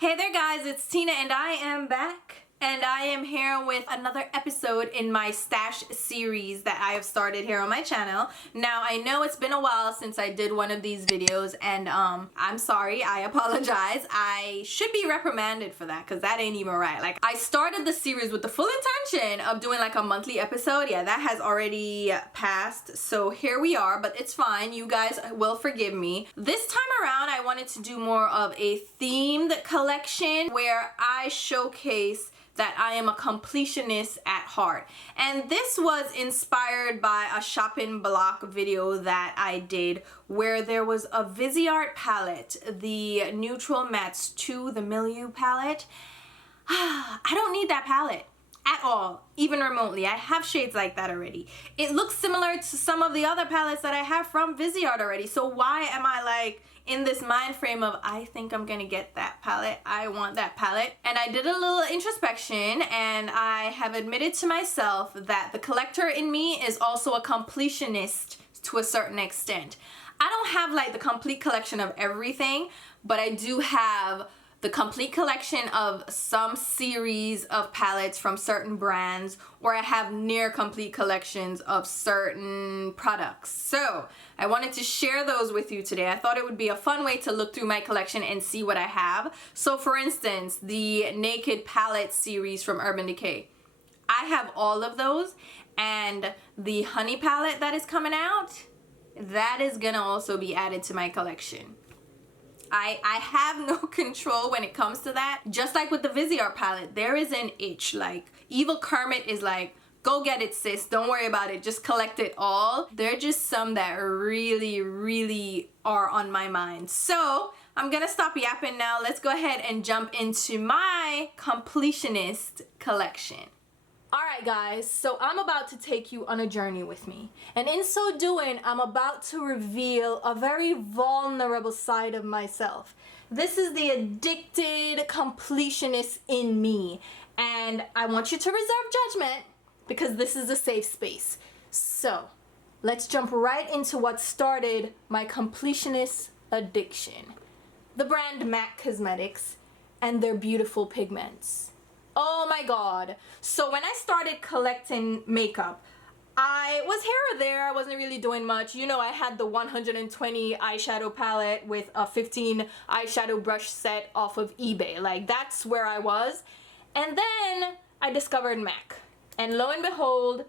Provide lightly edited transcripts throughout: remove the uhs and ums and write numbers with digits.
Hey there guys, it's Tina and I am back. And I am here with another episode in my stash series that I have started here on my channel. Now, I know it's been a while since I did one of these videos and I'm sorry, I apologize. I should be reprimanded for that because that ain't even right. Like, I started the series with the full intention of doing like a monthly episode. Yeah, that has already passed. So here we are, but it's fine. You guys will forgive me. This time around, I wanted to do more of a themed collection where I showcase that I am a completionist at heart. And this was inspired by a shopping block video that I did where there was a Viseart palette, the Neutral Mattes 2, the Milieu palette. I don't need that palette at all, even remotely. I have shades like that already. It looks similar to some of the other palettes that I have from Viseart already. So why am I like in this mind frame of I think I'm gonna get that palette, I want that palette? And I did a little introspection and I have admitted to myself that the collector in me is also a completionist to a certain extent. I don't have like the complete collection of everything, but I do have the complete collection of some series of palettes from certain brands, or I have near complete collections of certain products. So I wanted to share those with you today. I thought it would be a fun way to look through my collection and see what I have. So for instance, the Naked palette series from Urban Decay. I have all of those, and the Honey palette that is coming out, that is gonna also be added to my collection. I have no control when it comes to that. Just like with the Viseart palette, there is an itch. Like, Evil Kermit is like, go get it, sis. Don't worry about it. Just collect it all. There are just some that really are on my mind. So I'm gonna stop yapping now. Let's go ahead and jump into my completionist collection. Alright guys, so I'm about to take you on a journey with me. And in so doing, I'm about to reveal a very vulnerable side of myself. This is the addicted completionist in me. And I want you to reserve judgment because this is a safe space. So, let's jump right into what started my completionist addiction. The brand MAC Cosmetics and their beautiful pigments. Oh my god. So when I started collecting makeup, I was here or there. I wasn't really doing much. You know, I had the 120 eyeshadow palette with a 15 eyeshadow brush set off of eBay. Like, that's where I was. And then I discovered MAC. And lo and behold,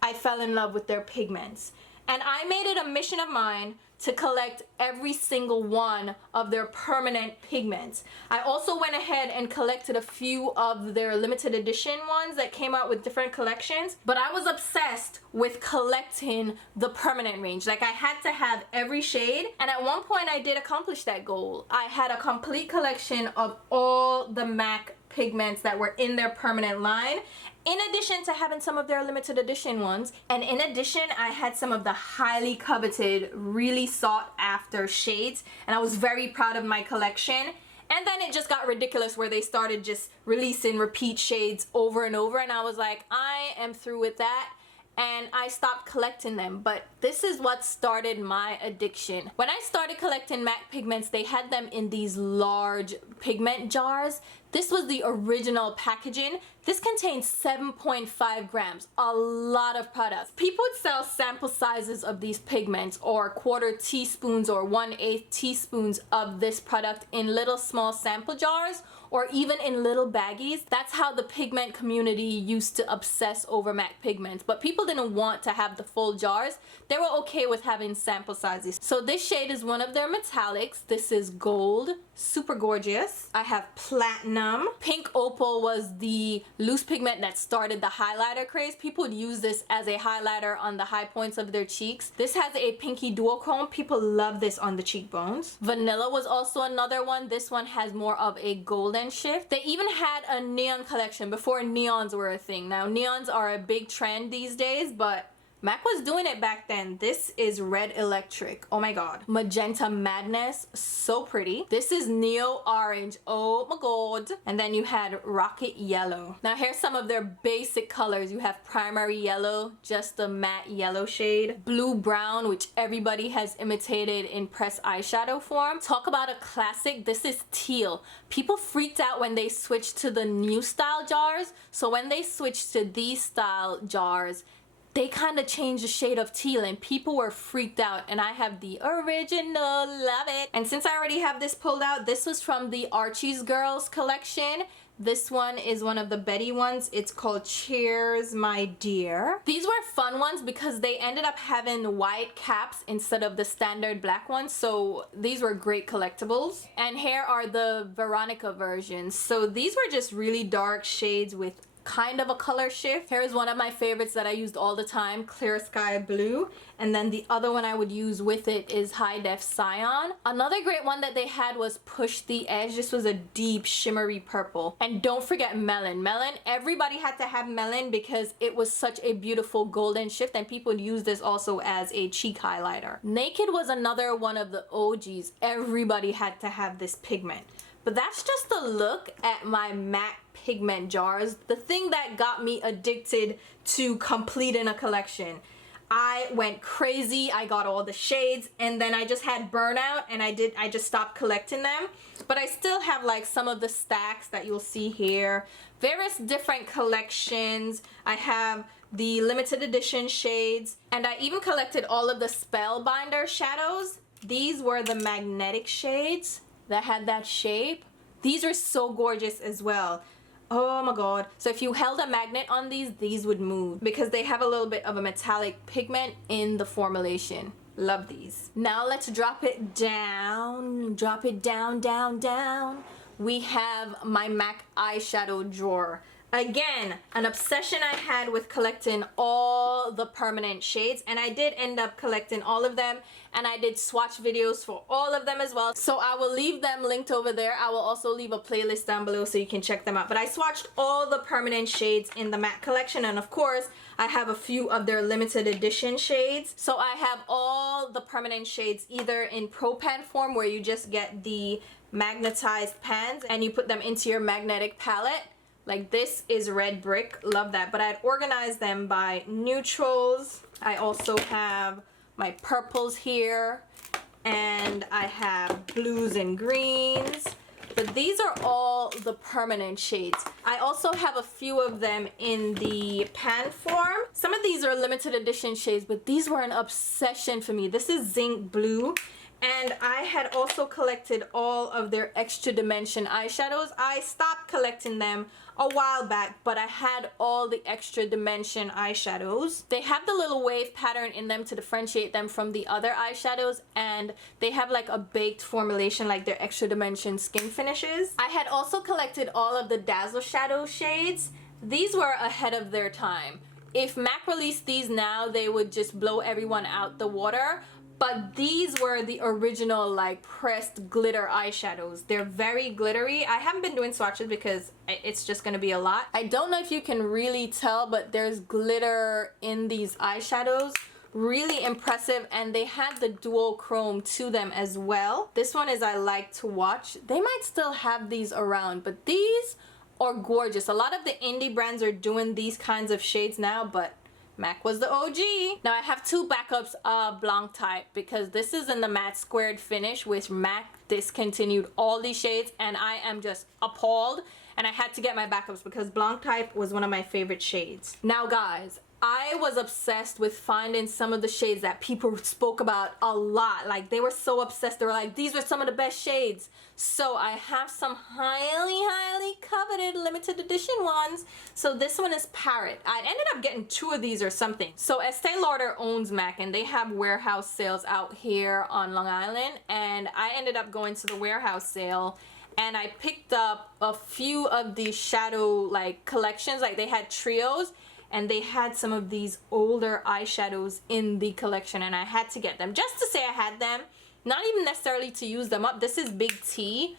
I fell in love with their pigments. And I made it a mission of mine to collect every single one of their permanent pigments. I also went ahead and collected a few of their limited edition ones that came out with different collections, but I was obsessed with collecting the permanent range. Like, I had to have every shade, and at one point I did accomplish that goal. I had a complete collection of all the MAC pigments that were in their permanent line, in addition to having some of their limited edition ones. And in addition, I had some of the highly coveted, really sought after shades, and I was very proud of my collection. And then it just got ridiculous where they started just releasing repeat shades over and over, and I was like, I am through with that. And I stopped collecting them. But this is what started my addiction. When I started collecting MAC pigments, they had them in these large pigment jars. This was the original packaging. This contains 7.5 grams, a lot of products. People would sell sample sizes of these pigments, or quarter teaspoons or 1/8 teaspoons of this product in little small sample jars, or even in little baggies. That's how the pigment community used to obsess over MAC pigments. But people didn't want to have the full jars. They were okay with having sample sizes. So this shade is one of their metallics. This is gold, super gorgeous. I have platinum. Pink opal was the loose pigment that started the highlighter craze. People would use this as a highlighter on the high points of their cheeks. This has a pinky duochrome. People love this on the cheekbones. Vanilla was also another one. This one has more of a golden shift. They even had a neon collection before neons were a thing. Now, neons are a big trend these days, but MAC was doing it back then. This is Red Electric. Oh my god. Magenta Madness. So pretty. This is Neo Orange. Oh my god. And then you had Rocket Yellow. Now here's some of their basic colors. You have Primary Yellow, just the matte yellow shade. Blue Brown, which everybody has imitated in pressed eyeshadow form. Talk about a classic. This is Teal. People freaked out when they switched to the new style jars. So when they switched to these style jars, they kind of changed the shade of teal and people were freaked out, and I have the original, love it. And since I already have this pulled out, this was from the Archie's Girls collection. This one is one of the Betty ones. It's called Cheers My Dear. These were fun ones because they ended up having white caps instead of the standard black ones, so these were great collectibles. And here are the Veronica versions. So these were just really dark shades with kind of a color shift. Here is one of my favorites that I used all the time, Clear Sky Blue. And then the other one I would use with it is High Def Cyan. Another great one that they had was Push the Edge. This was a deep shimmery purple. And don't forget Melon. Melon, everybody had to have Melon because it was such a beautiful golden shift, and people use this also as a cheek highlighter. Naked was another one of the OGs. Everybody had to have this pigment. But that's just a look at my MAC pigment jars. The thing that got me addicted to completing a collection. I went crazy. I got all the shades, and then I just had burnout, and I just stopped collecting them. But I still have like some of the stacks that you'll see here. Various different collections. I have the limited edition shades, and I even collected all of the Spellbinder shadows. These were the magnetic shades that had that shape. These are so gorgeous as well. Oh my god. So if you held a magnet on these would move because they have a little bit of a metallic pigment in the formulation. Love these. Now let's drop it down. Drop it down, down, down. We have my MAC eyeshadow drawer. Again, an obsession I had with collecting all the permanent shades, and I did end up collecting all of them, and I did swatch videos for all of them as well. So I will leave them linked over there. I will also leave a playlist down below so you can check them out. But I swatched all the permanent shades in the MAC collection, and of course, I have a few of their limited edition shades. So I have all the permanent shades either in Pro Pan form, where you just get the magnetized pans and you put them into your magnetic palette. Like this is Red Brick, love that. But I'd organize them by neutrals. I also have my purples here, and I have blues and greens. But these are all the permanent shades. I also have a few of them in the pan form. Some of these are limited edition shades, but these were an obsession for me. This is Zinc Blue. And I had also collected all of their Extra Dimension eyeshadows. I stopped collecting them a while back, but I had all the Extra Dimension eyeshadows. They have the little wave pattern in them to differentiate them from the other eyeshadows, and they have like a baked formulation like their Extra Dimension skin finishes. I had also collected all of the Dazzle Shadow shades. These were ahead of their time. If MAC released these now, they would just blow everyone out the water. But these were the original like pressed glitter eyeshadows. They're very glittery. I haven't been doing swatches because it's just gonna be a lot. I don't know if you can really tell, but there's glitter in these eyeshadows. Really impressive, and they had the dual chrome to them as well. This one is I Like to Watch. They might still have these around, but these are gorgeous. A lot of the indie brands are doing these kinds of shades now, but MAC was the OG. Now I have two backups of Blanc Type because this is in the matte squared finish, which MAC discontinued all these shades, and I am just appalled, and I had to get my backups because Blanc Type was one of my favorite shades. Now guys, I was obsessed with finding some of the shades that people spoke about a lot. Like they were so obsessed. They were like, these were some of the best shades. So I have some highly coveted limited edition ones. So this one is Parrot. I ended up getting two of these or something. So Estee Lauder owns MAC, and they have warehouse sales out here on Long Island. And I ended up going to the warehouse sale, and I picked up a few of these shadow like collections. Like they had trios, and they had some of these older eyeshadows in the collection, and I had to get them just to say I had them, not even necessarily to use them up. This is Big T.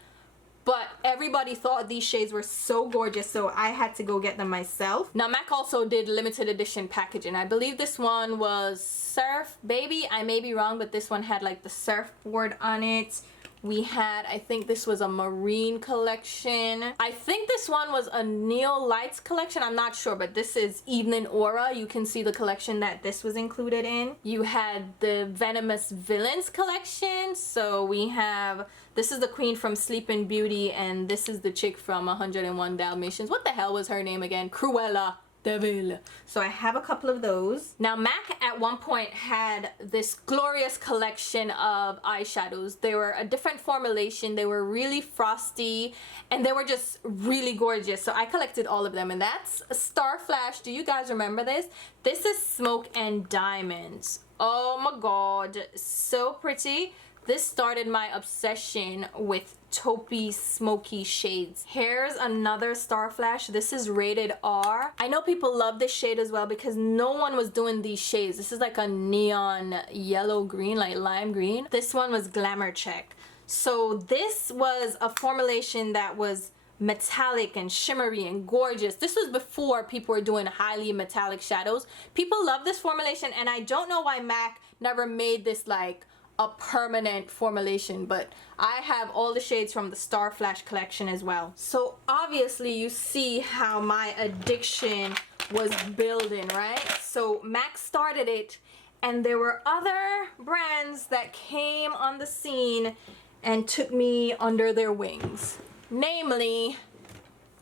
but everybody thought these shades were so gorgeous, so I had to go get them myself. Now MAC also did limited edition packaging. I believe this one was Surf Baby. I may be wrong, but this one had like the surfboard on it. We had, I think this was a marine collection. I think this one was a Neon Lights collection. I'm not sure, but this is Evening Aura. You can see the collection that this was included in. You had the Venomous Villains collection. So we have, this is the queen from Sleeping Beauty, and this is the chick from 101 Dalmatians. What the hell was her name again? Cruella de Vil. So I have a couple of those. Now MAC at one point had this glorious collection of eyeshadows. They were a different formulation. They were really frosty and they were just really gorgeous. So I collected all of them, and that's Star Flash. Do you guys remember this? This is Smoke and Diamonds. Oh my god, so pretty. This started my obsession with taupey smoky shades. Here's another Star Flash. This is rated R. I know people love this shade as well because no one was doing these shades. This is like a neon yellow green, like lime green. This one was Glamour Check. So this was a formulation that was metallic and shimmery and gorgeous. This was before people were doing highly metallic shadows. People love this formulation, and I don't know why MAC never made this like a permanent formulation, but I have all the shades from the Star Flash collection as well. So obviously you see how my addiction was building, right? So MAC started it, and there were other brands that came on the scene and took me under their wings, namely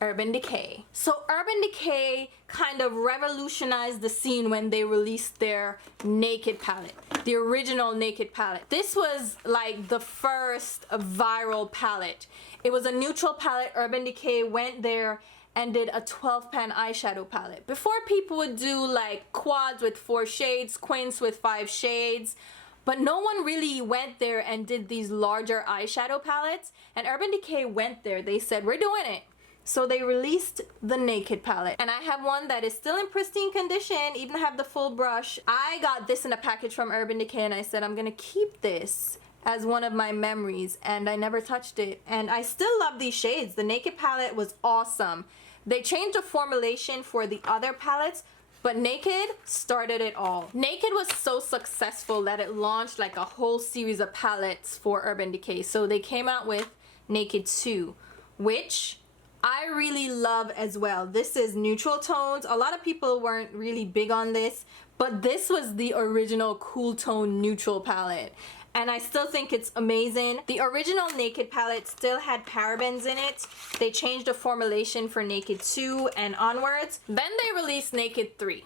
Urban Decay. So Urban Decay kind of revolutionized the scene when they released their Naked palette, the original Naked palette. This was like the first viral palette. It was a neutral palette. Urban Decay went there and did a 12-pan eyeshadow palette. Before, people would do like quads with 4 shades, quints with 5 shades, but no one really went there and did these larger eyeshadow palettes, and Urban Decay went there. They said, we're doing it. So they released the Naked palette, and I have one that is still in pristine condition, even have the full brush. I got this in a package from Urban Decay, and I said I'm gonna keep this as one of my memories, and I never touched it, and I still love these shades. The Naked palette was awesome. They changed the formulation for the other palettes, but Naked started it all. Naked was so successful that it launched like a whole series of palettes for Urban Decay. So they came out with Naked 2, which I really love as well. This is neutral tones. A lot of people weren't really big on this, but this was the original cool tone neutral palette, and I still think it's amazing. The original Naked palette still had parabens in it. They changed the formulation for Naked 2 and onwards. Then they released Naked 3.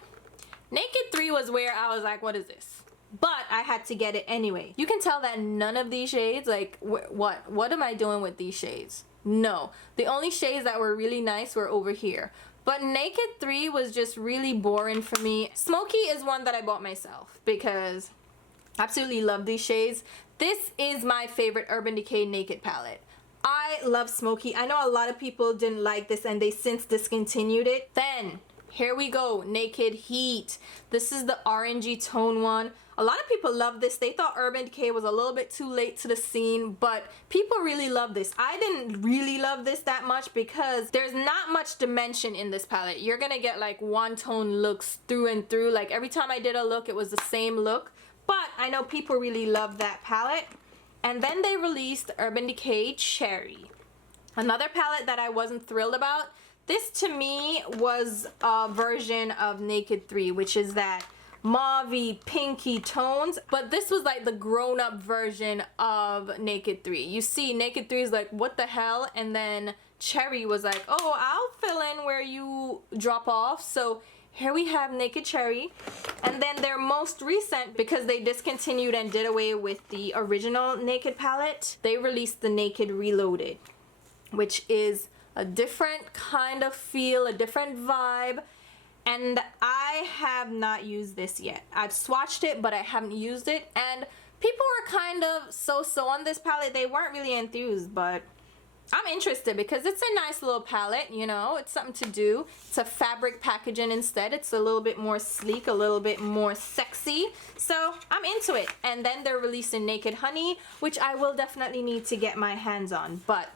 Naked 3 was where I was like, what is this? But I had to get it anyway. You can tell that none of these shades, like what am I doing with these shades? No, the only shades that were really nice were over here. But Naked 3 was just really boring for me. Smokey is one that I bought myself because I absolutely love these shades. This is my favorite Urban Decay Naked palette. I love Smokey. I know a lot of people didn't like this and they since discontinued it. Then here we go, Naked Heat. This is the orangey tone one. A lot of people love this. They thought Urban Decay was a little bit too late to the scene, but people really love this. I didn't really love this that much because there's not much dimension in this palette. You're gonna get like one tone looks through and through. Like every time I did a look, it was the same look. But I know people really love that palette. And then they released Urban Decay Cherry, another palette that I wasn't thrilled about. This to me was a version of Naked 3, which is that mauvey pinky tones, but this was like the grown-up version of Naked 3. You see Naked 3 is like, what the hell? And then Cherry was like, oh, I'll fill in where you drop off. So here we have Naked Cherry. And then their most recent, because they discontinued and did away with the original Naked palette, they released the Naked Reloaded, which is a different kind of feel, a different vibe. And I have not used this yet. I've swatched it, but I haven't used it. And people were kind of so-so on this palette. They weren't really enthused, but I'm interested because it's a nice little palette, you know. It's something to do. It's a fabric packaging instead. It's a little bit more sleek, a little bit more sexy. So I'm into it. And then they're releasing Naked Honey, which I will definitely need to get my hands on. But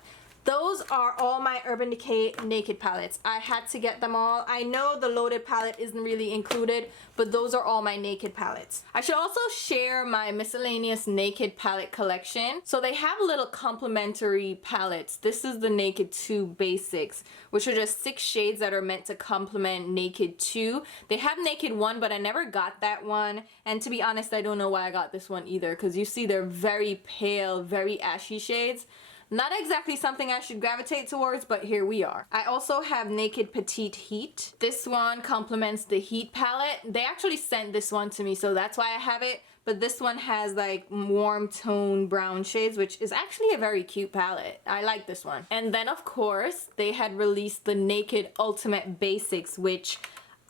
Those are all my Urban Decay Naked palettes. I had to get them all. I know the Loaded palette isn't really included, but those are all my Naked palettes. I should also share my miscellaneous Naked palette collection. So they have little complementary palettes. This is the Naked2 Basics, which are just 6 shades that are meant to complement Naked2. They have Naked1, but I never got that one. And to be honest, I don't know why I got this one either, because you see they're very pale, very ashy shades. Not exactly something I should gravitate towards, but here we are. I also have Naked Petite Heat. This one complements the Heat palette. They actually sent this one to me, so that's why I have it. But this one has like warm tone brown shades, which is actually a very cute palette. I like this one. And then of course, they had released the Naked Ultimate Basics, which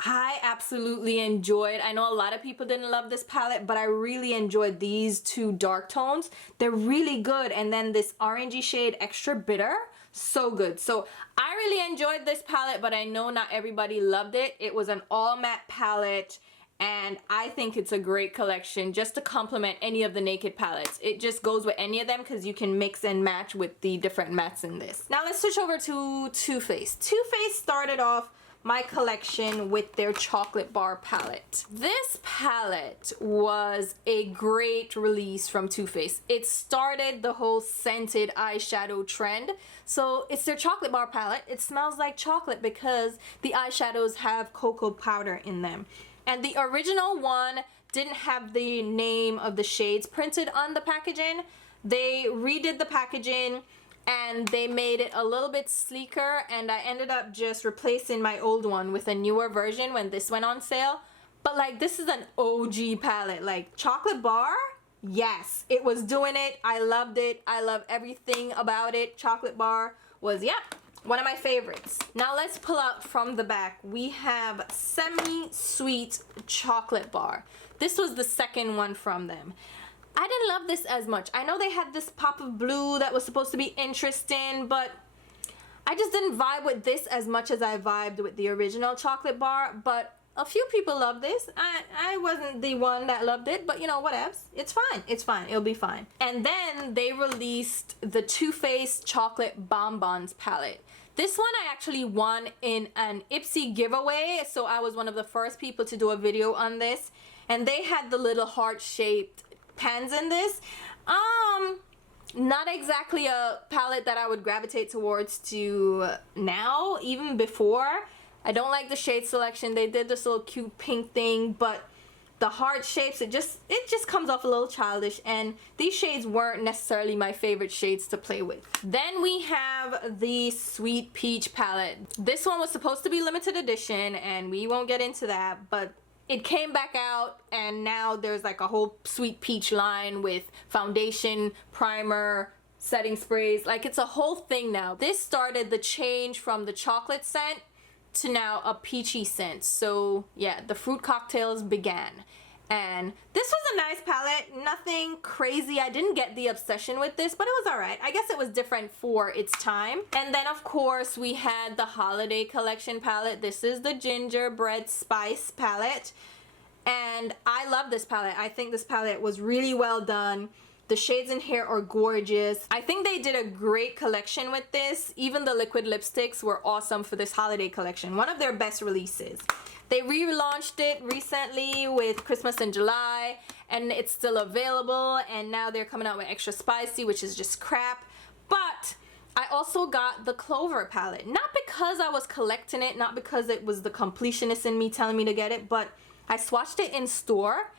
I absolutely enjoyed. I know a lot of people didn't love this palette, but I really enjoyed these 2 dark tones. They're really good. And then this orangey shade, Extra Bitter, so good. So I really enjoyed this palette, but I know not everybody loved it. It was an all matte palette, and I think it's a great collection just to complement any of the Naked palettes. It just goes with any of them because you can mix and match with the different mattes in this. Now let's switch over to Too Faced. Too Faced started off my collection with their chocolate bar palette. This palette was a great release from Too Faced. It started the whole scented eyeshadow trend. So it's their chocolate bar palette. It smells like chocolate because the eyeshadows have cocoa powder in them. And the original one didn't have the name of the shades printed on the packaging. They redid the packaging and they made it a little bit sleeker, and I ended up just replacing my old one with a newer version when this went on sale. But like, this is an OG palette. Like, chocolate bar, yes, it was doing it. I loved it. I love everything about it. Chocolate bar was, yeah, one of my favorites. Now let's pull out from the back. We have Semi-Sweet Chocolate Bar. This was the second one from them. I didn't love this as much. I know they had this pop of blue that was supposed to be interesting, but I just didn't vibe with this as much as I vibed with the original chocolate bar. But a few people love this. I wasn't the one that loved it, but you know, whatevs. It's fine. It's fine. It'll be fine. And then they released the Too Faced Chocolate Bonbons palette. This one I actually won in an Ipsy giveaway, so I was one of the first people to do a video on this. And they had the little heart-shaped pens in this. Not exactly a palette that I would gravitate towards to now, even before. I don't like the shade selection. They did this little cute pink thing, but the heart shapes, it just comes off a little childish, and these shades weren't necessarily my favorite shades to play with. Then we have the Sweet Peach palette. This one was supposed to be limited edition, and we won't get into that, but it came back out, and now there's like a whole Sweet Peach line with foundation, primer, setting sprays. Like, it's a whole thing now. This started the change from the chocolate scent to now a peachy scent. So yeah, the fruit cocktails began. And this was a nice palette, nothing crazy. I didn't get the obsession with this, but it was alright. I guess it was different for its time. And then of course we had the holiday collection palette. This is the Gingerbread Spice palette. And I love this palette. I think this palette was really well done. The shades in here are gorgeous. I think they did a great collection with this. Even the liquid lipsticks were awesome for this holiday collection. One of their best releases. They relaunched it recently with Christmas in July, and it's still available, and now they're coming out with Extra Spicy, which is just crap. But I also got the Clover palette. Not because I was collecting it, not because it was the completionist in me telling me to get it, but I swatched it in store,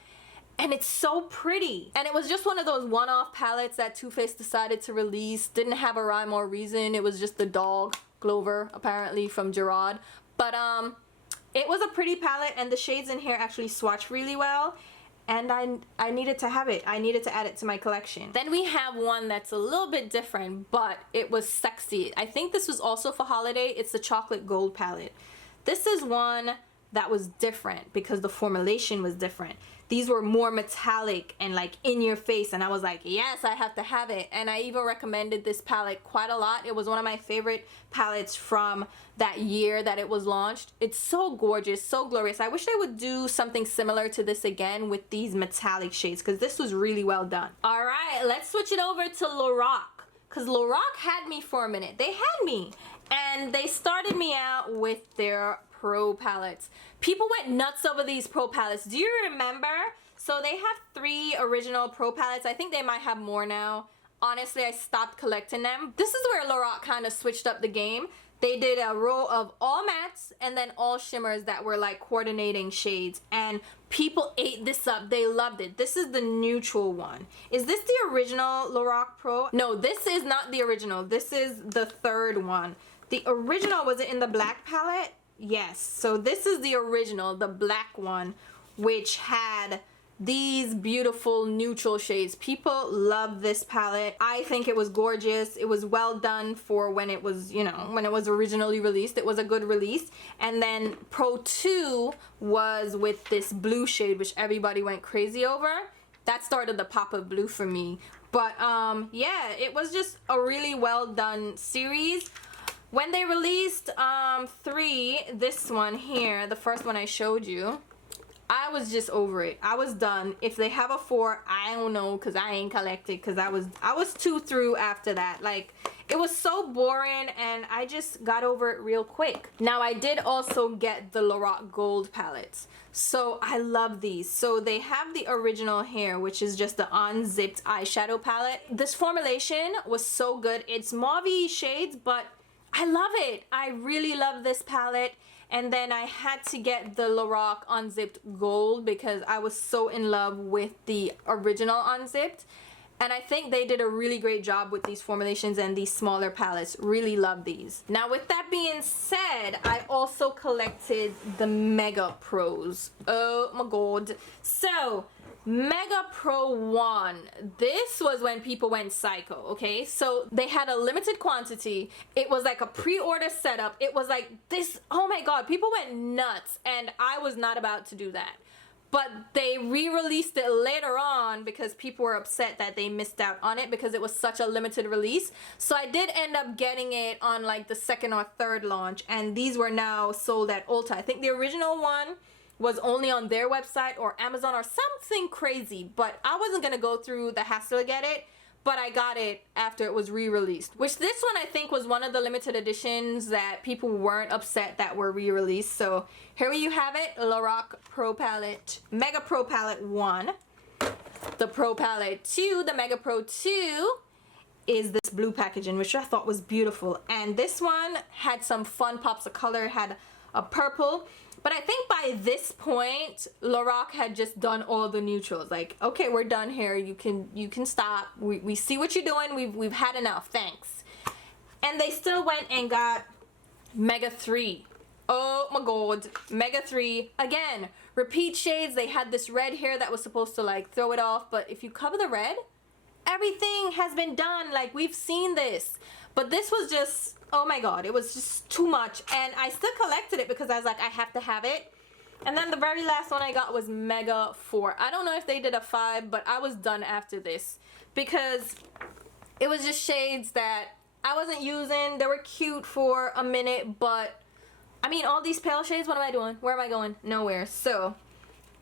and it's so pretty. And it was just one of those one-off palettes that Too Faced decided to release. Didn't have a rhyme or reason. It was just the dog, Clover, apparently, from Gerard. But it was a pretty palette, and the shades in here actually swatch really well. And I needed to have it. I needed to add it to my collection. Then we have one that's a little bit different, but it was sexy. I think this was also for holiday. It's the Chocolate Gold palette. This is one that was different because the formulation was different. These were more metallic and like in your face, and I was like, yes, I have to have it. And I even recommended this palette quite a lot. It was one of my favorite palettes from that year that it was launched. It's so gorgeous, so glorious. I wish they would do something similar to this again with these metallic shades, because this was really well done. All right, let's switch it over to Lorac, because Lorac had me for a minute. They had me. And they started me out with their Pro palettes. People went nuts over these Pro palettes. Do you remember? So they have 3 original Pro palettes. I think they might have more now. Honestly, I stopped collecting them. This is where Lorac kind of switched up the game. They did a row of all mattes and then all shimmers that were like coordinating shades. And people ate this up. They loved it. This is the neutral one. Is this the original Lorac Pro? No, this is not the original. This is the 3rd one. The original, was it in the black palette? Yes. So this is the original, the black one, which had these beautiful neutral shades. People love this palette. I think it was gorgeous. It was well done for when it was, you know, when it was originally released. It was a good release. And then Pro 2 was with this blue shade, which everybody went crazy over. That started the pop of blue for me. But yeah, it was just a really well done series. When they released 3, this one here, the first one I showed you, I was just over it. I was done. If they have a 4, I don't know, because I ain't collected, because I was 2 through after that. Like, it was so boring, and I just got over it real quick. Now, I did also get the Lorac Gold palettes. So, I love these. So, they have the original here, which is just the unzipped eyeshadow palette. This formulation was so good. It's mauve-y shades, but I love it. I really love this palette. And then I had to get the Lorac Unzipped Gold because I was so in love with the original Unzipped. And I think they did a really great job with these formulations and these smaller palettes. Really love these. Now, with that being said, I also collected the Mega Pros. Oh my god. So, Mega Pro 1. This was when people went psycho, okay? So they had a limited quantity. It was like a pre-order setup. It was like this, oh my god, people went nuts, and I was not about to do that. But they re-released it later on because people were upset that they missed out on it because it was such a limited release. So I did end up getting it on like the 2nd or 3rd launch, and these were now sold at Ulta. I think the original one was only on their website or Amazon or something crazy, but I wasn't gonna go through the hassle to get it, but I got it after it was re-released, which this one I think was one of the limited editions that people weren't upset that were re-released. So here you have it, Lorac Pro Palette, Mega Pro Palette 1, the Pro Palette 2, the Mega Pro 2 is this blue packaging, which I thought was beautiful, and this one had some fun pops of color, had a purple. But I think by this point, Lorac had just done all the neutrals. Like, okay, we're done here. You can stop. We see what you're doing. We've had enough. Thanks. And they still went and got Mega 3. Oh my god. Mega 3. Again, repeat shades. They had this red here that was supposed to like throw it off. But if you cover the red, everything has been done. Like, we've seen this. But this was just, oh my god, it was just too much. And I still collected it because I was like, I have to have it. And then the very last one I got was Mega 4. I don't know if they did a 5, but I was done after this because it was just shades that I wasn't using. They were cute for a minute, but I mean, all these pale shades, what am I doing? Where am I going? Nowhere. So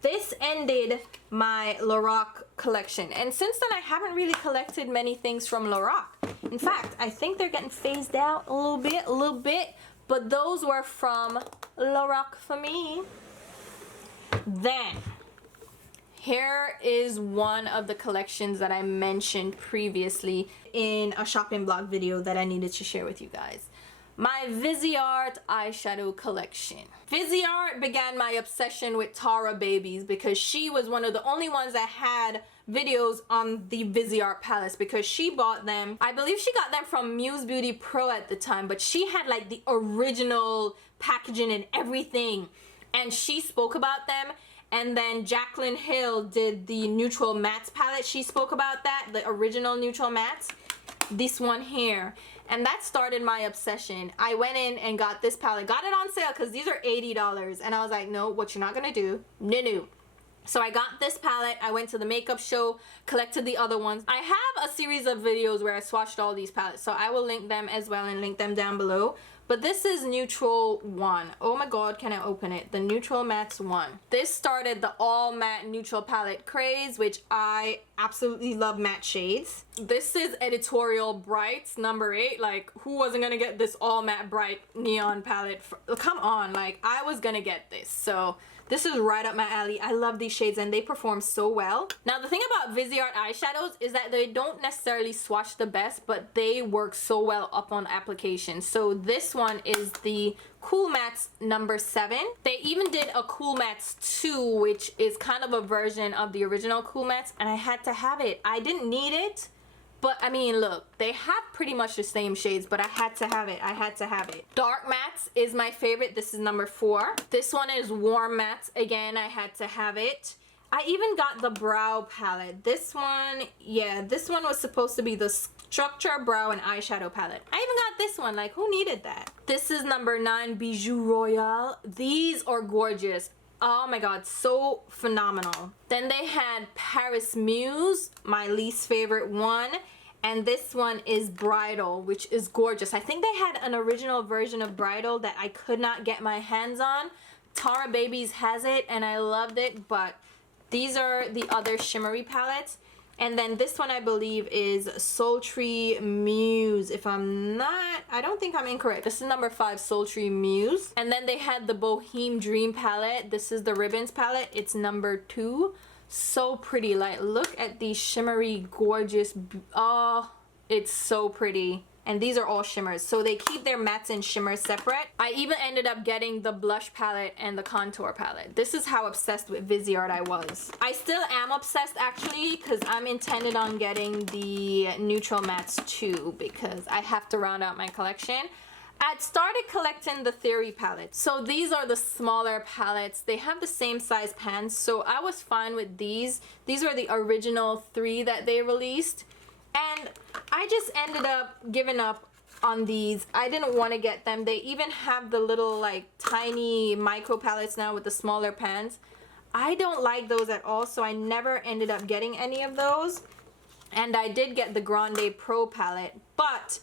this ended my Lorac collection. And since then, I haven't really collected many things from Lorac. In fact, I think they're getting phased out a little bit. But those were from Lorac for me. Then, here is one of the collections that I mentioned previously in a shopping blog video that I needed to share with you guys. My Viseart eyeshadow collection. Viseart began my obsession with Tara babies because she was one of the only ones that had videos on the Viseart palettes because she bought them. I believe she got them from Muse Beauty Pro at the time, but she had like the original packaging and everything, and she spoke about them. And then Jaclyn Hill did the neutral mattes palette. She spoke about that, the original neutral mattes. This one here. And that started my obsession. I went in and got this palette. Got it on sale because these are $80. And I was like, no, what you're not going to do. No. So I got this palette. I went to the makeup show, collected the other ones. I have a series of videos where I swatched all these palettes. So I will link them as well and link them down below. but this is neutral 1. Oh my god, can I open it? The neutral mattes 1. This started the all matte neutral palette craze, which I absolutely love matte shades. This is editorial brights number 8. Like, who wasn't gonna get this all matte bright neon palette? Come on, like, I was gonna get this. So this is right up my alley. I love these shades and they perform so well. Now the thing about Viseart eyeshadows is that they don't necessarily swatch the best, but they work so well up on application. So this one is the Cool Mattes number 7. They even did a Cool Mattes 2, which is kind of a version of the original Cool Mattes, and I had to have it. I didn't need it, but I mean, look, they have pretty much the same shades, but I had to have it. I had to have it. Dark mattes is my favorite. This is number 4. This one is warm mattes. Again, I had to have it. I even got the brow palette. This one, yeah, this one was supposed to be the Structure Brow and Eyeshadow palette. I even got this one. Like, who needed that? This is number 9, Bijou Royale. These are gorgeous. Oh my god, so phenomenal. Then they had Paris Muse, my least favorite one. And this one is Bridal, which is gorgeous. I think they had an original version of Bridal that I could not get my hands on. Tara Babies has it and I loved it, but these are the other shimmery palettes. And then this one I believe is Sultry Muse. If I'm not, I don't think I'm incorrect. This is number 5, Sultry Muse. And then they had the Boheme Dream palette. This is the Ribbons palette. It's number 2. So pretty. Like, look at these shimmery, gorgeous, oh, it's so pretty. And these are all shimmers, so they keep their mattes and shimmers separate. I even ended up getting the blush palette and the contour palette. This is how obsessed with Viseart I was. I still am obsessed actually, because I'm intended on getting the neutral mattes too, because I have to round out my collection. I'd started collecting the Theory palettes. So these are the smaller palettes. They have the same size pans, so I was fine with these. These are the original 3 that they released. And I just ended up giving up on these. I didn't want to get them. They even have the little like tiny micro palettes now with the smaller pans. I don't like those at all, so I never ended up getting any of those. And I did get the Grande Pro palette, but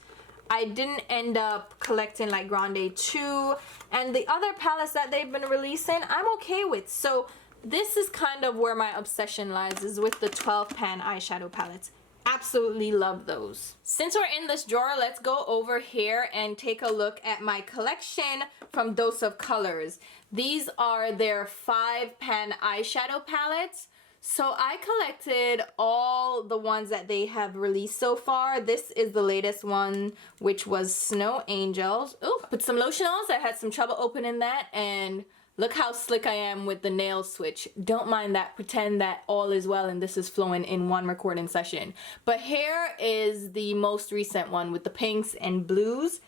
I didn't end up collecting like Grande 2 and the other palettes that they've been releasing I'm okay with. So this is kind of where my obsession lies, is with the 12 pan eyeshadow palettes. Absolutely love those. Since we're in this drawer, let's go over here and take a look at my collection from Dose of Colors. These are their 5 pan eyeshadow palettes. So I collected all the ones that they have released so far. This is the latest one, which was Snow Angels. Oh, put some lotion on, so I had some trouble opening that, and look how slick I am with the nail switch. Don't mind that. Pretend that all is well and this is flowing in one recording session. But here is the most recent one with the pinks and blues.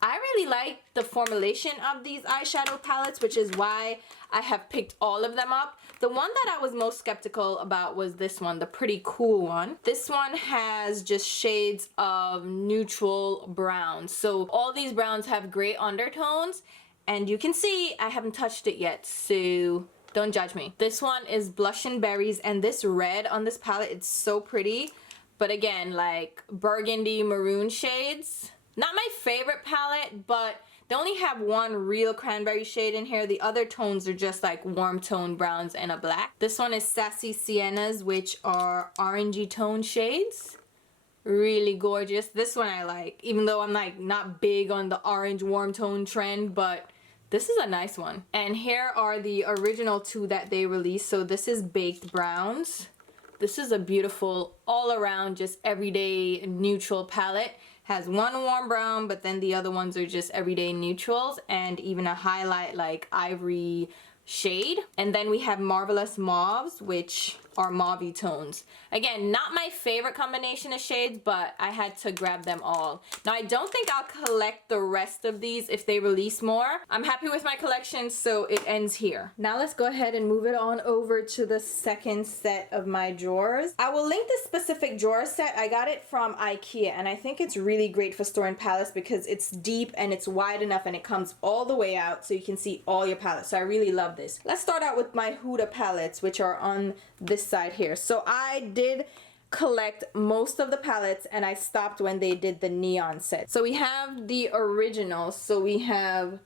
I really like the formulation of these eyeshadow palettes, which is why I have picked all of them up. The one that I was most skeptical about was this one, the Pretty Cool one. This one has just shades of neutral browns. So all these browns have gray undertones, and you can see I haven't touched it yet, so don't judge me. This one is Blush and Berries, and this red on this palette, it's so pretty. But again, like burgundy maroon shades. Not my favorite palette, but they only have one real cranberry shade in here. The other tones are just like warm tone browns and a black. This one is Sassy Siennas, which are orangey tone shades. Really gorgeous. This one I like, even though I'm like not big on the orange warm tone trend, but this is a nice one. And here are the original 2 that they released. So this is Baked Browns. This is a beautiful all around just everyday neutral palette. Has one warm brown, but then the other ones are just everyday neutrals, and even a highlight like ivory shade. And then we have Marvelous Mauves, which are mauvey tones. Again, not my favorite combination of shades, but I had to grab them all. Now, I don't think I'll collect the rest of these if they release more. I'm happy with my collection, so it ends here. Now let's go ahead and move it on over to the second set of my drawers. I will link this specific drawer set. I got it from IKEA, and I think it's really great for storing palettes because it's deep and it's wide enough and it comes all the way out so you can see all your palettes. So I really love this. Let's start out with my Huda palettes, which are on this side here. So I did collect most of the palettes, and I stopped when they did the neon set. So we have the original. So we have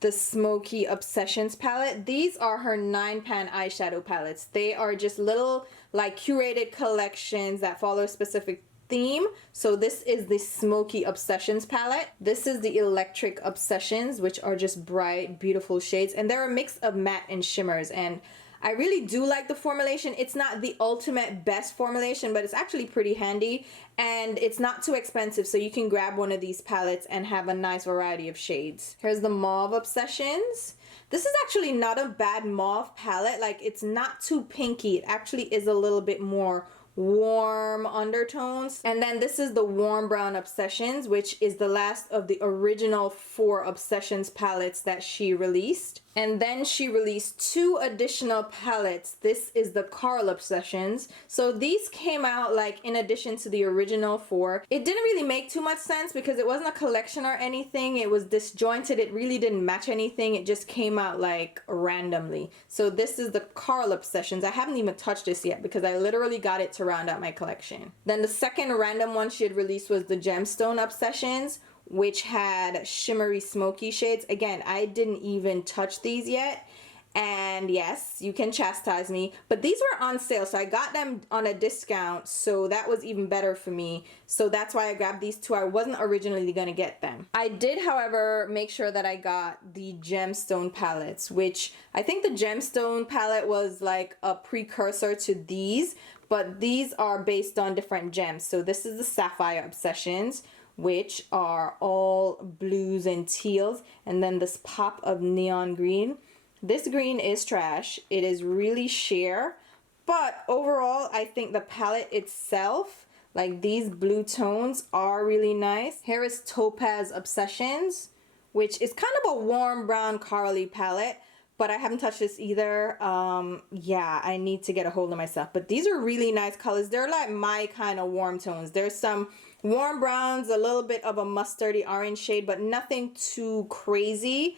the Smokey Obsessions palette. These are her 9-pan eyeshadow palettes. They are just little like curated collections that follow a specific theme. So this is the Smokey Obsessions palette. This is the Electric Obsessions, which are just bright, beautiful shades. And they're a mix of matte and shimmers. And I really do like the formulation. It's not the ultimate best formulation, but it's actually pretty handy. And it's not too expensive, so you can grab one of these palettes and have a nice variety of shades. Here's the Mauve Obsessions. This is actually not a bad mauve palette. Like, it's not too pinky. It actually is a little bit more warm undertones. And then this is the Warm Brown Obsessions, which is the last of the original 4 Obsessions palettes that she released. And then she released 2 additional palettes. This is the Coral Obsessions. So these came out like in addition to the original 4. It didn't really make too much sense because it wasn't a collection or anything. It was disjointed. It really didn't match anything. It just came out like randomly. So this is the Coral Obsessions. I haven't even touched this yet because I literally got it to round out my collection. Then the second random one she had released was the Gemstone Obsessions, which had shimmery smoky shades. Again, I didn't even touch these yet. And yes, you can chastise me, but these were on sale, so I got them on a discount, so that was even better for me. So that's why I grabbed these 2. I wasn't originally gonna get them. I did, however, make sure that I got the Gemstone palettes, which I think the Gemstone palette was like a precursor to these, but these are based on different gems. So this is the Sapphire Obsessions, which are all blues and teals, and then this pop of neon green. This green is trash. It is really sheer, but overall I think the palette itself, like these blue tones, are really nice. Here is Topaz Obsessions, which is kind of a warm brown corally palette, but I haven't touched this either. Yeah, I need to get a hold of myself, but these are really nice colors. They're like my kind of warm tones. There's some warm browns, a little bit of a mustardy orange shade, but nothing too crazy.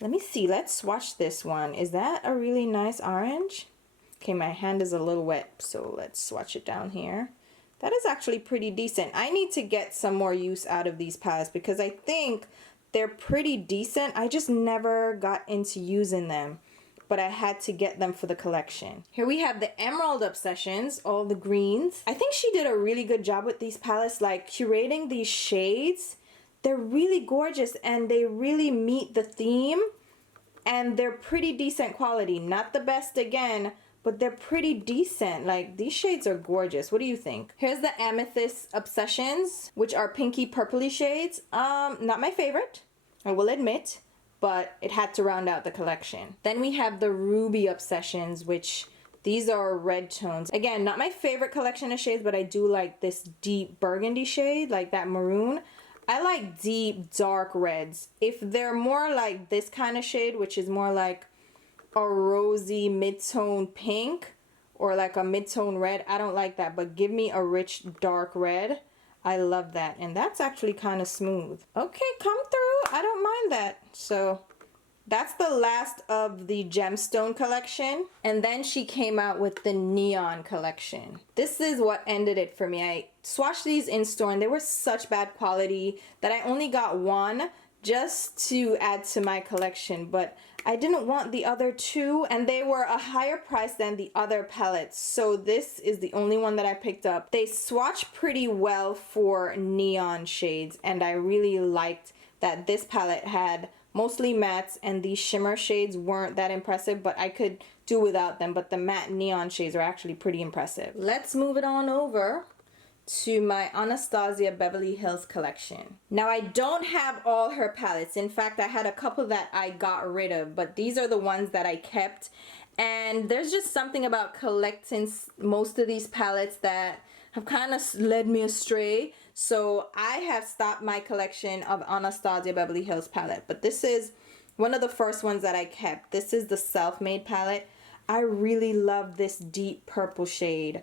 Let me see, let's swatch this one. Is that a really nice orange? Okay, my hand is a little wet, so let's swatch it down here. That is actually pretty decent. I need to get some more use out of these palettes because I think they're pretty decent. I just never got into using them, but I had to get them for the collection. Here we have the Emerald Obsessions, all the greens. I think she did a really good job with these palettes, like curating these shades. They're really gorgeous and they really meet the theme, and they're pretty decent quality. Not the best again, but they're pretty decent. Like, these shades are gorgeous. What do you think? Here's the Amethyst Obsessions, which are pinky purpley shades. Not my favorite, I will admit, but it had to round out the collection. Then we have the Ruby Obsessions, which these are red tones. Again, not my favorite collection of shades, but I do like this deep burgundy shade, like that maroon. I like deep, dark reds. If they're more like this kind of shade, which is more like a rosy mid-tone pink or like a mid-tone red, I don't like that. But give me a rich, dark red. I love that. And that's actually kind of smooth. Okay, come through. I don't mind that. So that's the last of the Gemstone collection. And then she came out with the Neon collection. This is what ended it for me. I swatched these in store and they were such bad quality that I only got one just to add to my collection. But I didn't want the other 2, and they were a higher price than the other palettes. So this is the only one that I picked up. They swatch pretty well for neon shades, and I really liked that this palette had mostly mattes and these shimmer shades weren't that impressive, but I could do without them. But the matte neon shades are actually pretty impressive. Let's move it on over to my Anastasia Beverly Hills collection. Now, I don't have all her palettes. In fact, I had a couple that I got rid of, but these are the ones that I kept. And there's just something about collecting most of these palettes that have kind of led me astray. So I have stopped my collection of Anastasia Beverly Hills palette, but this is one of the first ones that I kept. This is the Self-Made palette. I really love this deep purple shade.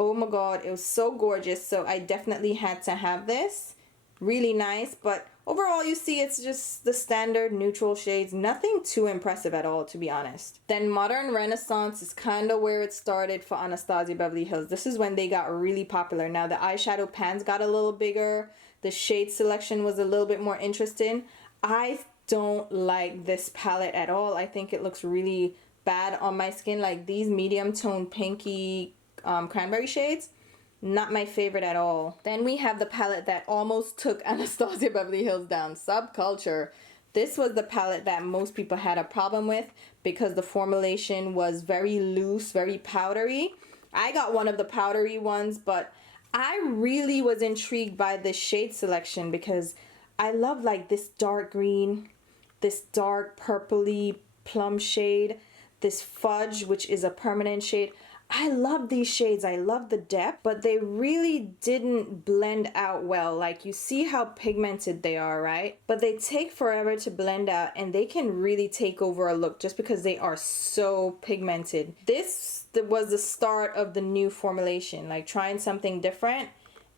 Oh my god, it was so gorgeous. So I definitely had to have this. Really nice, but overall you see it's just the standard neutral shades, nothing too impressive at all, to be honest. Then Modern Renaissance is kind of where it started for Anastasia Beverly Hills. This is when they got really popular. Now the eyeshadow pans got a little bigger, the shade selection was a little bit more interesting. I don't like this palette at all. I think it looks really bad on my skin. Like these medium tone pinky cranberry shades, not my favorite at all. Then we have the palette that almost took Anastasia Beverly Hills down, Subculture. This was the palette that most people had a problem with because the formulation was very loose, very powdery. I got one of the powdery ones, but I really was intrigued by this shade selection because I love like this dark green, this dark purpley plum shade, this fudge, which is a permanent shade. I love these shades. I love the depth, but they really didn't blend out well. Like you see how pigmented they are, right? But they take forever to blend out and they can really take over a look just because they are so pigmented. This was the start of the new formulation, like trying something different,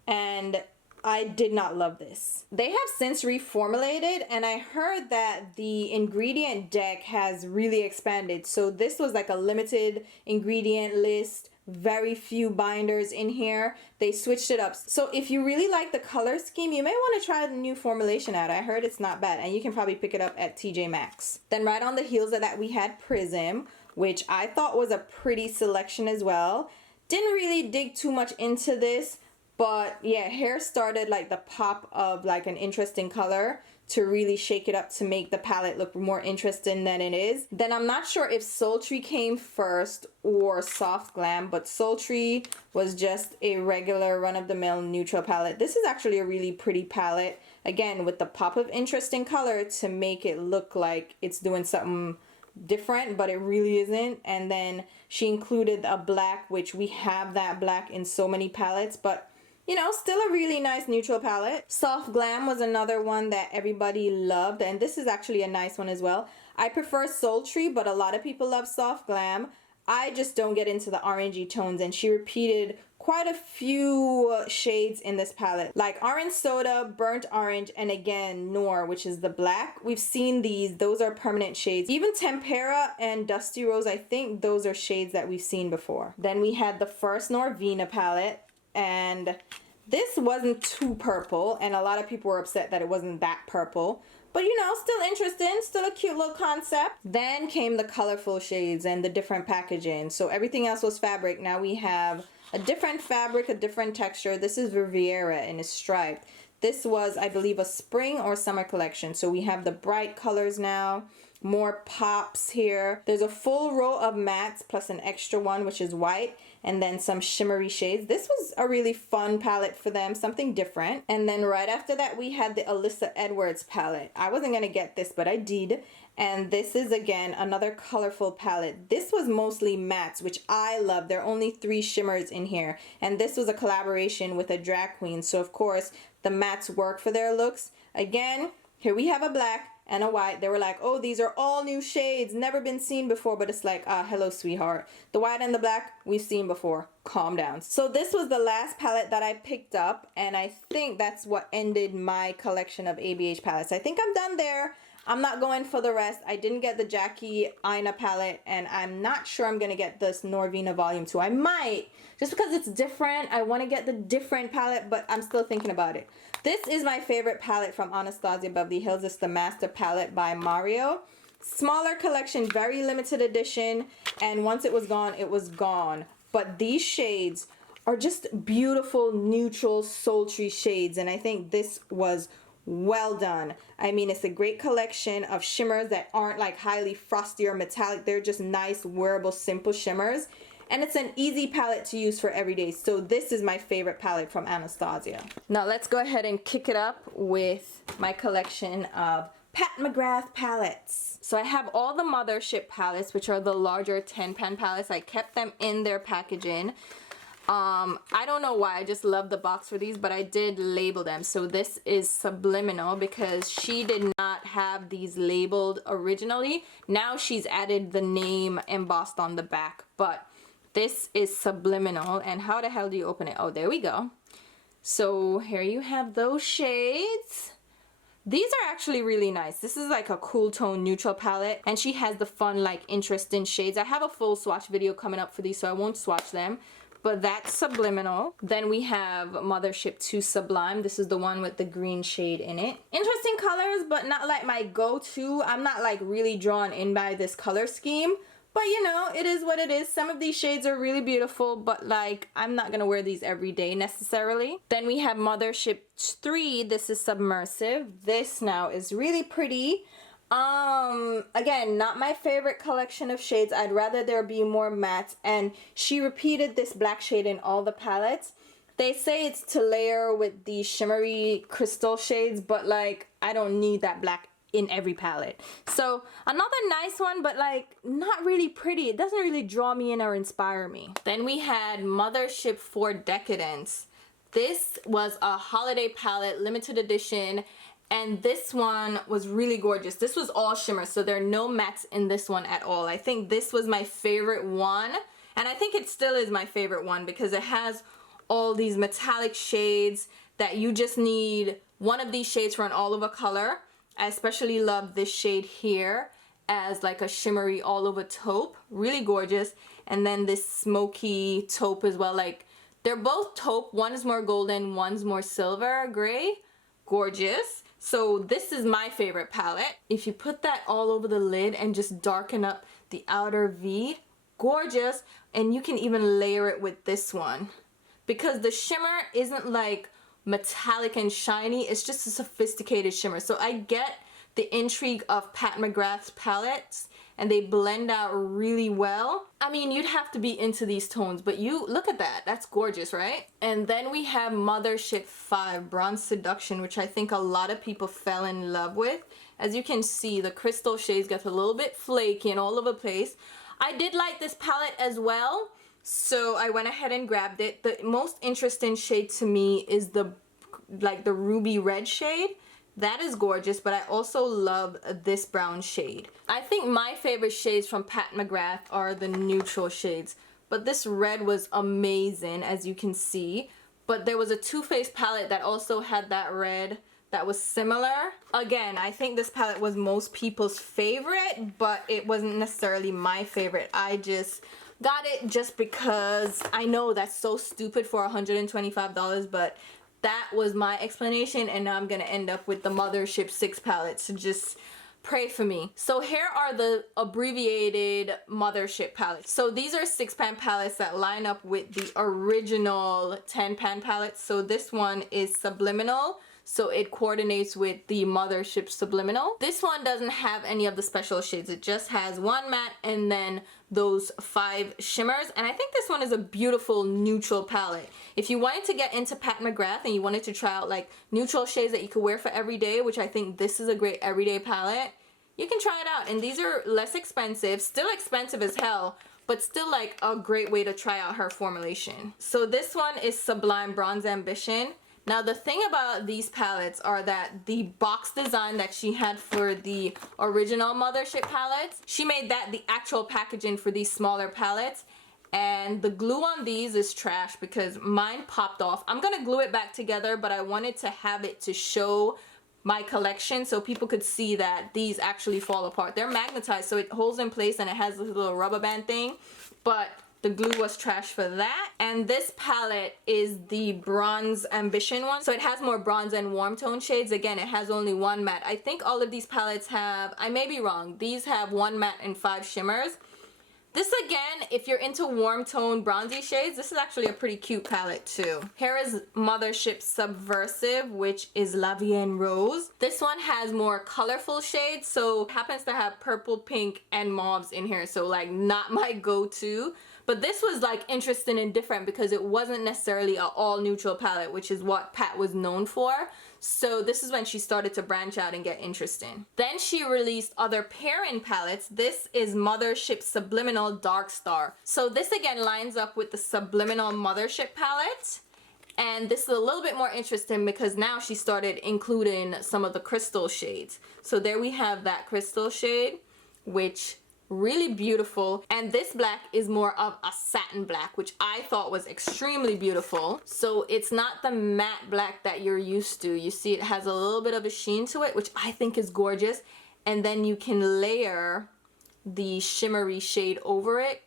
and I did not love this. They have since reformulated, and I heard that the ingredient deck has really expanded. So this was like a limited ingredient list, very few binders in here. They switched it up. So if you really like the color scheme, you may want to try the new formulation out. I heard it's not bad, and you can probably pick it up at TJ Maxx. Then right on the heels of that, we had Prism, which I thought was a pretty selection as well. Didn't really dig too much into this, but yeah, hair started like the pop of like an interesting color to really shake it up to make the palette look more interesting than it is. Then I'm not sure if Sultry came first or Soft Glam, but Sultry was just a regular run-of-the-mill neutral palette. This is actually a really pretty palette, again with the pop of interesting color to make it look like it's doing something different, but it really isn't. And then she included a black, which we have that black in so many palettes, but you know, still a really nice neutral palette. Soft Glam was another one that everybody loved, and this is actually a nice one as well. I prefer Sultry, but a lot of people love Soft Glam. I just don't get into the orangey tones, and she repeated quite a few shades in this palette, like Orange Soda, Burnt Orange, and again Noir, which is the black. We've seen these, those are permanent shades. Even Tempera and Dusty Rose, I think those are shades that we've seen before. Then we had the first Norvina palette, and this wasn't too purple, and a lot of people were upset that it wasn't that purple, but you know, still interesting, still a cute little concept. Then came the colorful shades and the different packaging. So everything else was fabric. Now we have a different fabric, a different texture. This is Riviera and it's striped. This was, I believe, a spring or summer collection. So we have the bright colors now, more pops here. There's a full row of mattes plus an extra one, which is white, and then some shimmery shades. This was a really fun palette for them, something different. And then right after that, we had the Alyssa Edwards palette. I wasn't gonna get this, but I did. And this is, again, another colorful palette. This was mostly mattes, which I love. There are only 3 shimmers in here. And this was a collaboration with a drag queen. So, of course, the mattes work for their looks. Again, here we have a black and a white. They were like, oh, these are all new shades, never been seen before. But it's like, hello, sweetheart. The white and the black, we've seen before. Calm down. So this was the last palette that I picked up, and I think that's what ended my collection of ABH palettes. I think I'm done there. I'm not going for the rest. I didn't get the Jackie Aina palette, and I'm not sure I'm going to get this Norvina Volume 2. I might, just because it's different. I want to get the different palette, but I'm still thinking about it. This is my favorite palette from Anastasia Beverly Hills. It's the Master Palette by Mario. Smaller collection, very limited edition, and once it was gone, it was gone. But these shades are just beautiful, neutral, sultry shades, and I think this was well done. I mean, it's a great collection of shimmers that aren't like highly frosty or metallic. They're just nice, wearable, simple shimmers. And it's an easy palette to use for every day. So this is my favorite palette from Anastasia. Now let's go ahead and kick it up with my collection of Pat McGrath palettes. So I have all the Mothership palettes, which are the larger 10-pan palettes. I kept them in their packaging. I don't know why, I just love the box for these, but I did label them. So this is Subliminal because she did not have these labeled originally. Now she's added the name embossed on the back, but this is Subliminal. And how the hell do you open it? Oh, there we go. So here you have those shades. These are actually really nice. This is like a cool tone neutral palette, and she has the fun, like, interesting shades. I have a full swatch video coming up for these, so I won't swatch them. But that's Subliminal. Then we have Mothership 2 Sublime. This is the one with the green shade in it. Interesting colors, but not like my go-to. I'm not like really drawn in by this color scheme. But you know, it is what it is. Some of these shades are really beautiful, but like, I'm not gonna wear these every day necessarily. Then we have Mothership 3. This is Submersive. This now is really pretty. Again, not my favorite collection of shades. I'd rather there be more mattes, and she repeated this black shade in all the palettes. They say it's to layer with the shimmery crystal shades, but like, I don't need that black in every palette. So another nice one, but like not really pretty. It doesn't really draw me in or inspire me. Then we had Mothership 4 Decadence. This was a holiday palette, limited edition, and this one was really gorgeous. This was all shimmer, so there are no mattes in this one at all. I think this was my favorite one, and I think it still is my favorite one because it has all these metallic shades that you just need one of these shades for an all over color. I especially love this shade here as like a shimmery all over taupe, really gorgeous. And then this smoky taupe as well, like they're both taupe. One is more golden, one's more silver gray, gorgeous. So this is my favorite palette. If you put that all over the lid and just darken up the outer V, gorgeous. And you can even layer it with this one because the shimmer isn't like metallic and shiny, it's just a sophisticated shimmer. So I get the intrigue of Pat McGrath's palettes, and they blend out really well. I mean, you'd have to be into these tones, but you look at that, that's gorgeous, right? And then we have Mothership 5 Bronze Seduction, which I think a lot of people fell in love with. As you can see, the crystal shades get a little bit flaky and all over the place. I did like this palette as well, so I went ahead and grabbed it. The most interesting shade to me is the ruby red shade. That is gorgeous, but I also love this brown shade. I think my favorite shades from Pat McGrath are the neutral shades, but this red was amazing, as you can see. But there was a Too Faced palette that also had that red that was similar. Again, I think this palette was most people's favorite, but it wasn't necessarily my favorite. I just got it just because I know that's so stupid for $125, but that was my explanation, and now I'm gonna end up with the Mothership 6 palette, so just pray for me. So here are the abbreviated Mothership palettes. So these are 6-pan palettes that line up with the original 10-pan palettes. So this one is Subliminal, so it coordinates with the Mothership Subliminal. This one doesn't have any of the special shades. It just has one matte and then those 5 shimmers. And I think this one is a beautiful neutral palette. If you wanted to get into Pat McGrath and you wanted to try out like neutral shades that you could wear for every day, which I think this is a great everyday palette, you can try it out. And these are less expensive, still expensive as hell, but still like a great way to try out her formulation. So this one is Sublime Bronze Ambition. Now the thing about these palettes are that the box design that she had for the original Mothership palettes, she made that the actual packaging for these smaller palettes, and the glue on these is trash because mine popped off. I'm gonna glue it back together, but I wanted to have it to show my collection so people could see that these actually fall apart. They're magnetized, so it holds in place and it has this little rubber band thing, but the glue was trash for that. And this palette is the Bronze Ambition one. So it has more bronze and warm tone shades. Again, it has only one matte. I think all of these palettes have, I may be wrong, these have one matte and 5 shimmers. This again, if you're into warm tone bronzy shades, this is actually a pretty cute palette too. Here is Mothership Subversive, which is La Vie en Rose. This one has more colorful shades, so it happens to have purple, pink, and mauves in here. So like not my go-to. But this was like interesting and different because it wasn't necessarily an all neutral palette, which is what Pat was known for. So this is when she started to branch out and get interesting. Then she released other pairing palettes. This is Mothership Subliminal Dark Star. So this again lines up with the Subliminal Mothership palette. And this is a little bit more interesting because now she started including some of the crystal shades. So there we have that crystal shade, which really beautiful. And this black is more of a satin black, which I thought was extremely beautiful. So it's not the matte black that you're used to. You see it has a little bit of a sheen to it, which I think is gorgeous. And then you can layer the shimmery shade over it.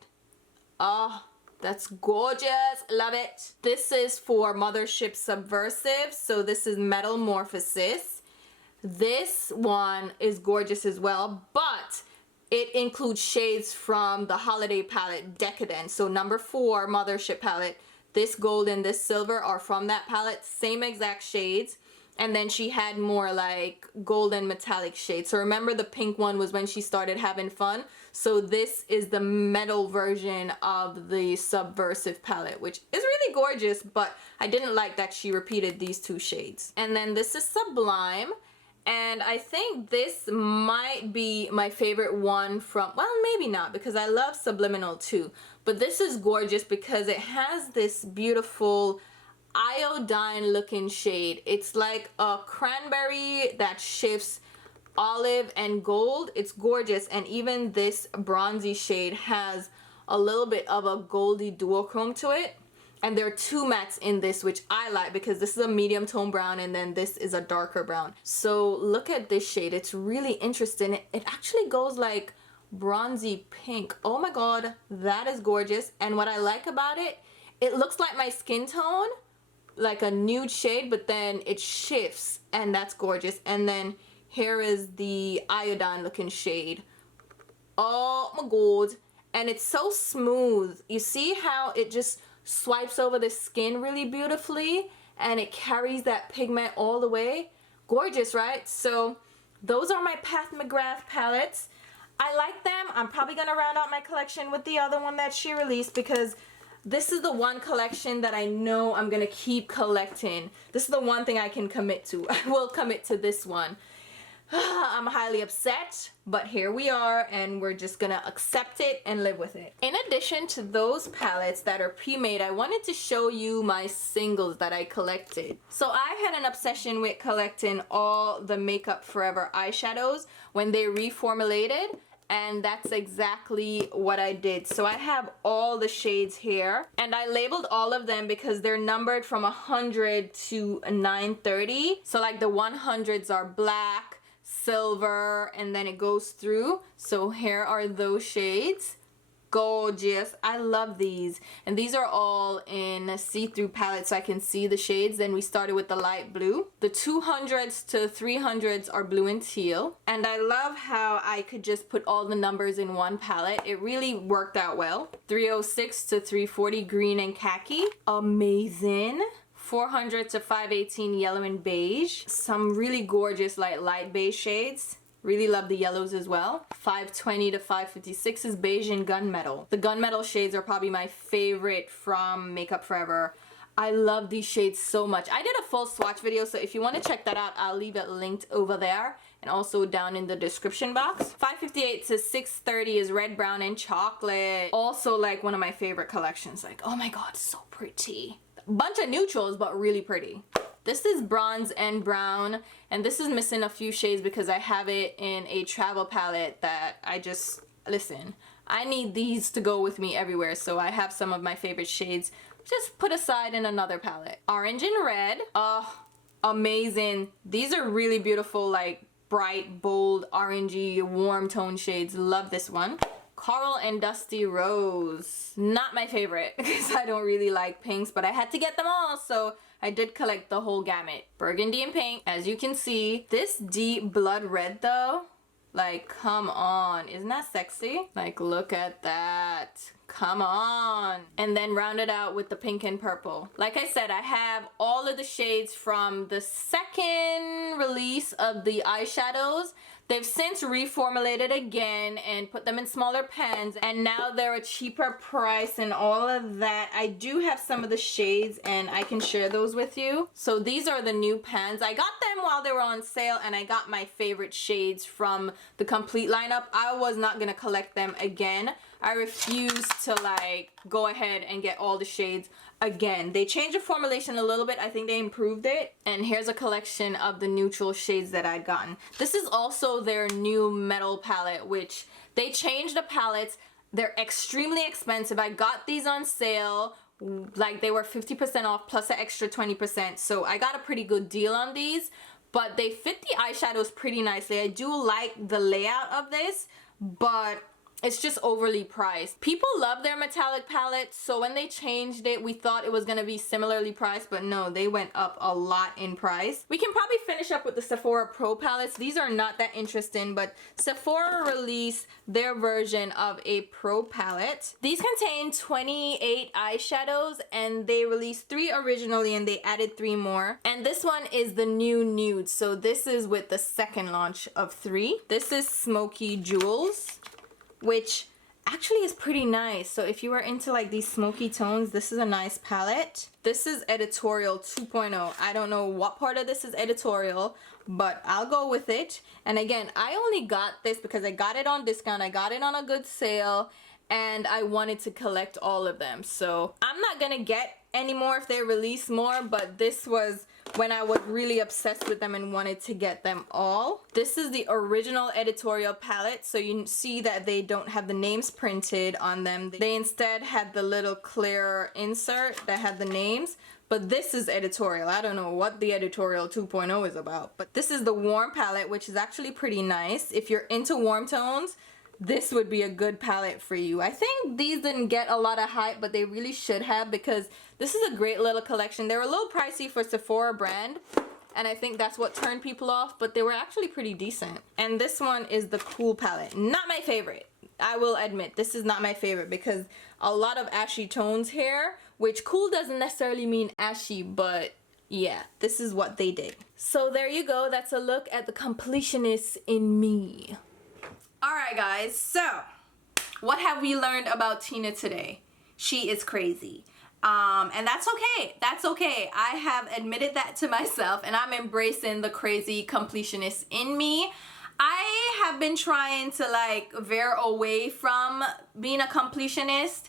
Oh, that's gorgeous. Love it. This is for Mothership Subversive. So this is Metamorphosis. This one is gorgeous as well, but it includes shades from the holiday palette Decadent. So number 4 Mothership palette. This gold and this silver are from that palette. Same exact shades. And then she had more like golden metallic shades. So remember the pink one was when she started having fun. So this is the metal version of the Subversive palette, which is really gorgeous, but I didn't like that she repeated these 2 shades. And then this is Sublime. And I think this might be my favorite one from, well, maybe not, because I love Subliminal too. But this is gorgeous because it has this beautiful iodine looking shade. It's like a cranberry that shifts olive and gold. It's gorgeous. And even this bronzy shade has a little bit of a goldy duochrome to it. And there are 2 mattes in this, which I like because this is a medium tone brown and then this is a darker brown. So look at this shade. It's really interesting. It actually goes like bronzy pink. Oh my god, that is gorgeous. And what I like about it, it looks like my skin tone, like a nude shade, but then it shifts and that's gorgeous. And then here is the iodine looking shade. Oh my god. And it's so smooth. You see how it just swipes over the skin really beautifully and it carries that pigment all the way. Gorgeous, right? So those are my Pat McGrath palettes. I like them. I'm probably gonna round out my collection with the other one that she released because this is the one collection that I know I'm gonna keep collecting. This is the one thing I can commit to. I will commit to this one. I'm highly upset, but here we are and we're just gonna accept it and live with it. In addition to those palettes that are pre-made, I wanted to show you my singles that I collected. So I had an obsession with collecting all the Makeup Forever eyeshadows when they reformulated, and that's exactly what I did. So I have all the shades here and I labeled all of them because they're numbered from 100 to 930. So like the 100s are black, silver, and then it goes through. So here are those shades. Gorgeous. I love these. And these are all in see-through palettes so I can see the shades. Then we started with the light blue. The 200s to 300s are blue and teal. And I love how I could just put all the numbers in one palette. It really worked out well. 306 to 340 green and khaki. Amazing. 400 to 518 yellow and beige. Some really gorgeous light beige shades. Really love the yellows as well. 520 to 556 is beige and gunmetal. The gunmetal shades are probably my favorite from Makeup Forever. I love these shades so much. I did a full swatch video, so if you want to check that out, I'll leave it linked over there and also down in the description box. 558 to 630 is red, brown, and chocolate. Also like one of my favorite collections. Like, oh my god, so pretty. Bunch of neutrals, but really pretty. This is bronze and brown, and this is missing a few shades because I have it in a travel palette that I just, listen, I need these to go with me everywhere, so I have some of my favorite shades just put aside in another palette. Orange and red. Oh, amazing. These are really beautiful, like bright, bold, orangey, warm tone shades. Love this one. Coral and Dusty Rose. Not my favorite because I don't really like pinks, but I had to get them all, so I did collect the whole gamut. Burgundy and pink, as you can see. This deep blood red though, like come on, isn't that sexy? Like look at that. Come on. And then round it out with the pink and purple. Like I said, I have all of the shades from the second release of the eyeshadows. They've since reformulated again and put them in smaller pans, and now they're a cheaper price and all of that. I do have some of the shades and I can share those with you. So these are the new pans. I got them while they were on sale and I got my favorite shades from the complete lineup. I was not gonna collect them again. I refuse to like go ahead and get all the shades again. They changed the formulation a little bit. I think they improved it. And here's a collection of the neutral shades that I'd gotten. This is also their new metal palette, which they changed the palettes. They're extremely expensive. I got these on sale. Like they were 50% off plus an extra 20%. So I got a pretty good deal on these. But they fit the eyeshadows pretty nicely. I do like the layout of this, but it's just overly priced. People love their metallic palettes, so when they changed it, we thought it was gonna be similarly priced, but no, they went up a lot in price. We can probably finish up with the Sephora Pro palettes. These are not that interesting, but Sephora released their version of a Pro palette. These contain 28 eyeshadows, and they released 3 originally, and they added 3 more. And this one is the new nude, so this is with the second launch of 3. This is Smokey Jewels, which actually is pretty nice. So if you are into like these smoky tones, this is a nice palette. This is Editorial 2.0. I don't know what part of this is editorial, but I'll go with it. And again, I only got this because I got it on discount. I got it on a good sale, and I wanted to collect all of them. So I'm not gonna get any more if they release more, but this was when I was really obsessed with them and wanted to get them all. This is the original editorial palette, so you see that they don't have the names printed on them. They instead had the little clear insert that had the names, but this is editorial. I don't know what the editorial 2.0 is about, but this is the warm palette, which is actually pretty nice. If you're into warm tones, this would be a good palette for you. I think these didn't get a lot of hype, but they really should have, because this is a great little collection. They were a little pricey for Sephora brand, and I think that's what turned people off, but they were actually pretty decent. And this one is the Cool palette. Not my favorite. I will admit, this is not my favorite because a lot of ashy tones here, which cool doesn't necessarily mean ashy, but yeah, this is what they did. So there you go. That's a look at the completionist in me. Alright guys, so what have we learned about Tina today? She is crazy. And that's okay. That's okay. I have admitted that to myself, and I'm embracing the crazy completionist in me. I have been trying to like veer away from being a completionist,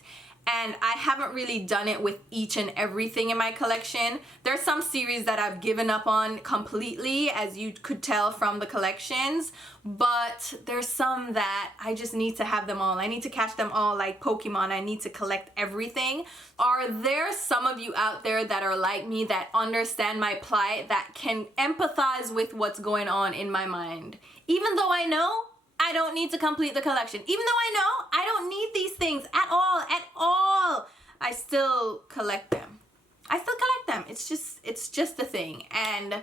and I haven't really done it with each and everything in my collection. There's some series that I've given up on completely, as you could tell from the collections, but there's some that I just need to have them all. I need to catch them all like Pokemon. I need to collect everything. Are there some of you out there that are like me, that understand my plight, that can empathize with what's going on in my mind? Even though I know I don't need to complete the collection. Even though I know I don't need these things at all, I still collect them. I still collect them. It's just a thing. And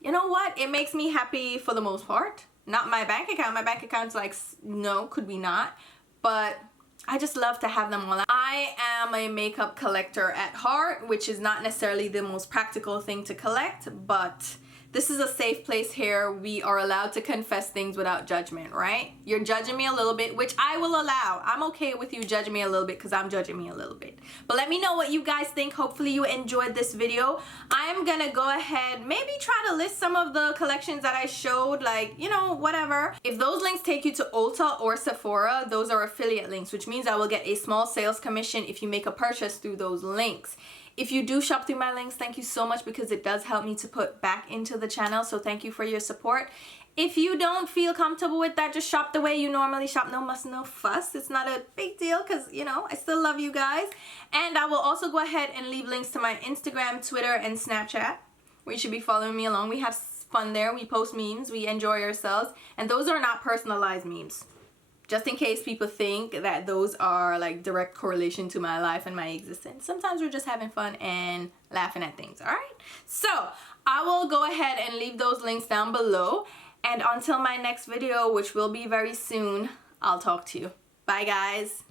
you know what? It makes me happy for the most part. Not my bank account. My bank account's like, no, could be not. But I just love to have them all. I am a makeup collector at heart, which is not necessarily the most practical thing to collect, but this is a safe place here. We are allowed to confess things without judgment, right? You're judging me a little bit, which I will allow. I'm okay with you judging me a little bit because I'm judging me a little bit. But let me know what you guys think. Hopefully you enjoyed this video. I'm gonna go ahead, maybe try to list some of the collections that I showed, like, you know, whatever. If those links take you to Ulta or Sephora, those are affiliate links, which means I will get a small sales commission if you make a purchase through those links. If you do shop through my links, thank you so much, because it does help me to put back into the channel. So thank you for your support. If you don't feel comfortable with that, just shop the way you normally shop. No muss, no fuss. It's not a big deal because, you know, I still love you guys. And I will also go ahead and leave links to my Instagram, Twitter, and Snapchat, where you should be following me along. We have fun there. We post memes. We enjoy ourselves. And those are not personalized memes. Just in case people think that those are like direct correlation to my life and my existence. Sometimes we're just having fun and laughing at things, all right? So I will go ahead and leave those links down below. And until my next video, which will be very soon, I'll talk to you. Bye, guys.